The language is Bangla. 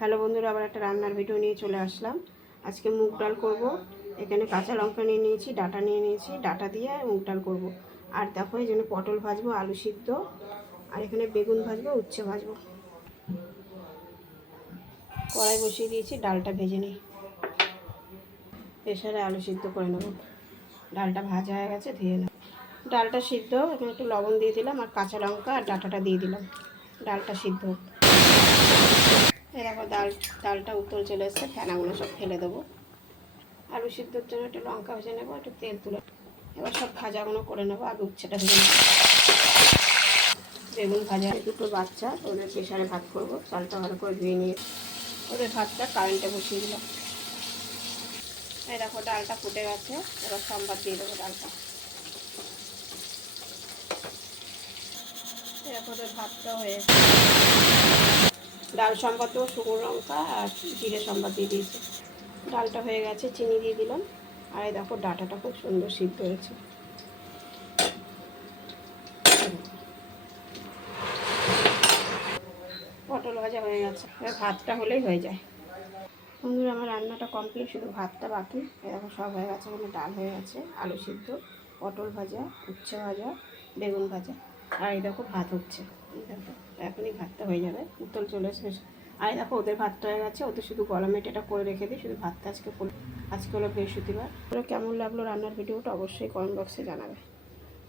হ্যালো বন্ধুরা, আবার একটা রান্নার ভিডিও নিয়ে চলে আসলাম। আজকে মুগ ডাল করব। এখানে কাঁচা লঙ্কা নিয়ে নিয়েছি, ডাঁটা নিয়ে নিয়েছি, ডাঁটা দিয়ে মুগ ডাল করব। আর দেখো এই জন্য পটল ভাজবো, আলু সিদ্ধ, আর এখানে বেগুন ভাজবো, উচ্ছে ভাজবো। কড়াই বসিয়ে দিয়েছি, ডালটা ভেজে নিই। প্রেসারে আলু সিদ্ধ করে নেব। ডালটা ভাজা হয়ে গেছে, ধুয়ে নেব। ডালটা সিদ্ধ, এখানে একটু লবণ দিয়ে দিলাম, আর কাঁচা লঙ্কা আর ডাঁটাটা দিয়ে দিলাম। ডালটা সিদ্ধ। এরকম ডালটা উত্তর চলে এসছে, ফেনাগুলো সব ফেলে দেবো। আলু সিদ্ধর জন্য একটু লঙ্কা ভেজে নেবো, একটু তেল তুলে এবার সব ভাজাগুলো করে নেবো। আগে উচ্ছেটা ভেজে নেবো। বেগুন ভাজা, দুটো বাচ্চা, ওদের প্রেসারে ভাত করবো। চালটা ভালো করে ধুয়ে নিয়ে ওদের ভাতটা কারেন্টে বসিয়ে দিলাম। এই দেখো ডালটা ফুটে গেছে, এবার সম্বাদ দিয়ে দেবো ডালটা। এরকম ওদের ভাতটা হয়ে ডাল সম্বাদ দেবো, শুকনো লঙ্কা আর জিরে সম্বাদ দিয়ে দিয়েছি। ডালটা হয়ে গেছে, চিনি দিয়ে দিলাম। আর এই দেখো ডাঁটাটা খুব সুন্দর সিদ্ধ হয়েছে। পটল ভাজা হয়ে গেছে, এবার ভাতটা হলেই হয়ে যায়। বন্ধুরা, আমার রান্নাটা কমপ্লিট, শুধু ভাতটা বাকি। এরকম সব হয়ে গেছে। এখানে ডাল হয়ে গেছে, আলু সিদ্ধ, পটল ভাজা, উচ্ছে ভাজা, বেগুন ভাজা, আর এই দেখো ভাত হচ্ছে। এই দেখো এখনই ভাতটা হয়ে যাবে, উত্তল চলে এসে। আর এই দেখো ওদের ভাতটা হয়ে গেছে, ওদের শুধু গলা মেটেটা করে রেখে দিই, শুধু ভাতটা আজকে হলো বৃহস্পতিবার। কেমন লাগলো রান্নার ভিডিওটা অবশ্যই কমেন্ট বক্সে জানাবে।